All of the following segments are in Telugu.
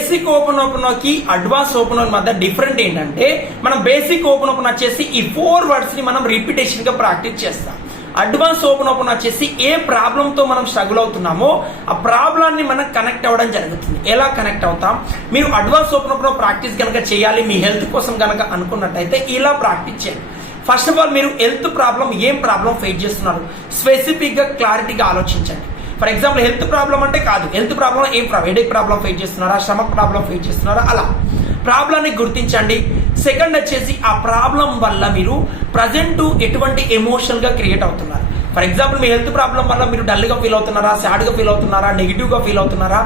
బేసిక్ ఓపెన్ కి అడ్వాన్స్ ఓపెన్ మధ్య డిఫరెంట్ ఏంటంటే, మనం బేసిక్ ఓపెన్ వచ్చేసి ఈ 4 వర్డ్స్ ని మనం రిపిటేషన్ గా ప్రాక్టీస్ చేస్తాం. అడ్వాన్స్ ఓపెన్ వచ్చేసి ఏ ప్రాబ్లమ్ తో మనం స్ట్రగుల్ అవుతున్నామో ఆ ప్రాబ్లాన్ని మనం కనెక్ట్ అవ్వడం జరుగుతుంది. ఎలా కనెక్ట్ అవుతాం? మీరు అడ్వాన్స్ ఓపెన్ ప్రాక్టీస్ కనుక చేయాలి, మీ హెల్త్ కోసం కనుక అనుకున్నట్టయితే ఇలా ప్రాక్టీస్ చేయండి. ఫస్ట్ ఆఫ్ ఆల్ మీరు హెల్త్ ప్రాబ్లం, ఏం ప్రాబ్లం ఫేస్ చేస్తున్నారు స్పెసిఫిక్ గా క్లారిటీగా ఆలోచించండి. ఫర్ ఎగ్జాంపుల్ హెల్త్ ప్రాబ్లం అంటే కాదు, హెల్త్ ప్రాబ్లం ఏం హెడేక్ ప్రాబ్లం ఫేస్ చేస్తున్నారా, స్టమక్ ప్రాబ్లం ఫేస్ చేస్తున్నారా, అలా ప్రాబ్లాన్ని గుర్తించండి. సెకండ్ వచ్చేసి ఆ ప్రాబ్లం వల్ల మీరు ప్రజెంట్ ఎటువంటి ఎమోషన్ గా క్రియేట్ అవుతున్నారు. For example me health problem వల్ల మీరు డల్ గా ఫీల్ అవుతున్నారా, సాడ్ గా ఫీల్ అవుతున్నారా, నెగిటివ్ గా ఫీల్ అవుతున్నారా,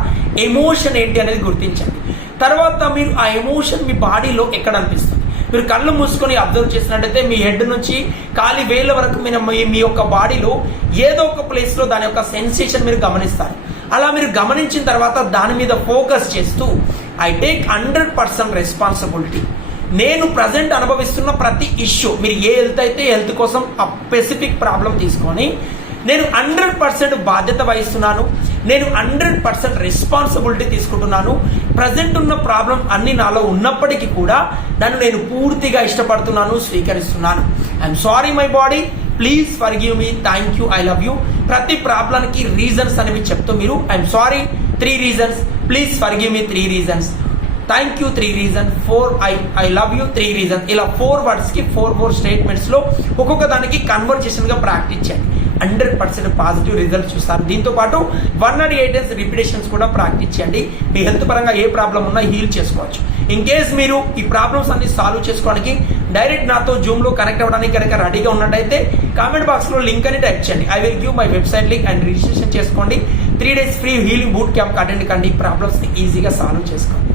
ఎమోషన్ ఏంటి అనేది గుర్తించండి. తర్వాత మీరు ఆ ఎమోషన్ మీ బాడీలో ఎక్కడ అనిపిస్తుంది. మీరు కళ్ళు మూసుకొని అబ్జర్వ్ చేసినట్టయితే మీ హెడ్ నుంచి కాలి వేళ్ళ వరకు మీ యొక్క బాడీలో ఏదో ఒక ప్లేస్ లో దాని యొక్క సెన్సేషన్ మీరు గమనిస్తారు. అలా మీరు గమనించిన తర్వాత దాని మీద ఫోకస్ చేస్తూ ఐ టేక్ 100% రెస్పాన్సిబిలిటీ. నేను ప్రజెంట్ అనుభవిస్తున్న ప్రతి ఇష్యూ, మీరు ఏ హెల్త్ అయితే హెల్త్ కోసం ఆ స్పెసిఫిక్ ప్రాబ్లం తీసుకొని నేను 100% బాధ్యత వహిస్తున్నాను, నేను 100% రెస్పాన్సిబిలిటీ తీసుకుంటున్నాను. ప్రజెంట్ ఉన్న ప్రాబ్లం అన్ని నాలో ఉన్నప్పటికీ కూడా నన్ను నేను పూర్తిగా ఇష్టపడుతున్నాను, స్వీకరిస్తున్నాను. I'm sorry my body, please forgive me, thank you, I love you. ప్రతి ప్రాబ్లానికి రీజన్స్ అనేవి చెప్తూ మీరు I'm sorry 3 reasons, please forgive me 3 reasons, thank you 3 reason, 4 I love you 3 reason, ఇలా 4 వర్డ్స్ కి 4 స్టేట్మెంట్స్ లో ఒక్కొక్క దానికి కన్వర్జేషన్ గా ప్రాక్టీస్ చేయండి. 100% పాజిటివ్ రిజల్ట్ చూస్తారు. దీంతో పాటు 108 డేస్ రిపిటేషన్స్ కూడా ప్రాక్టీస్ చేయండి. మీ హెల్త్ పరంగా ఏ ప్రాబ్లం ఉన్నా హీల్ చేసుకోవచ్చు. ఇన్ కేస్ మీరు ఈ ప్రాబ్లమ్స్ అన్ని సాల్వ్ చేసుకోవడానికి డైరెక్ట్ నాతో జూమ్ లో కనెక్ట్ అవ్వడానికి కనుక రెడీగా ఉన్నట్టయితే కామెంట్ బాక్స్ లో లింక్ అని టైప్ చేయండి. I will give my website link and registration చేసుకోండి. 3 days free healing boot camp attend కండి. ప్రాబ్లమ్స్ ని ఈజీగా సాల్వ్ చేసుకోండి.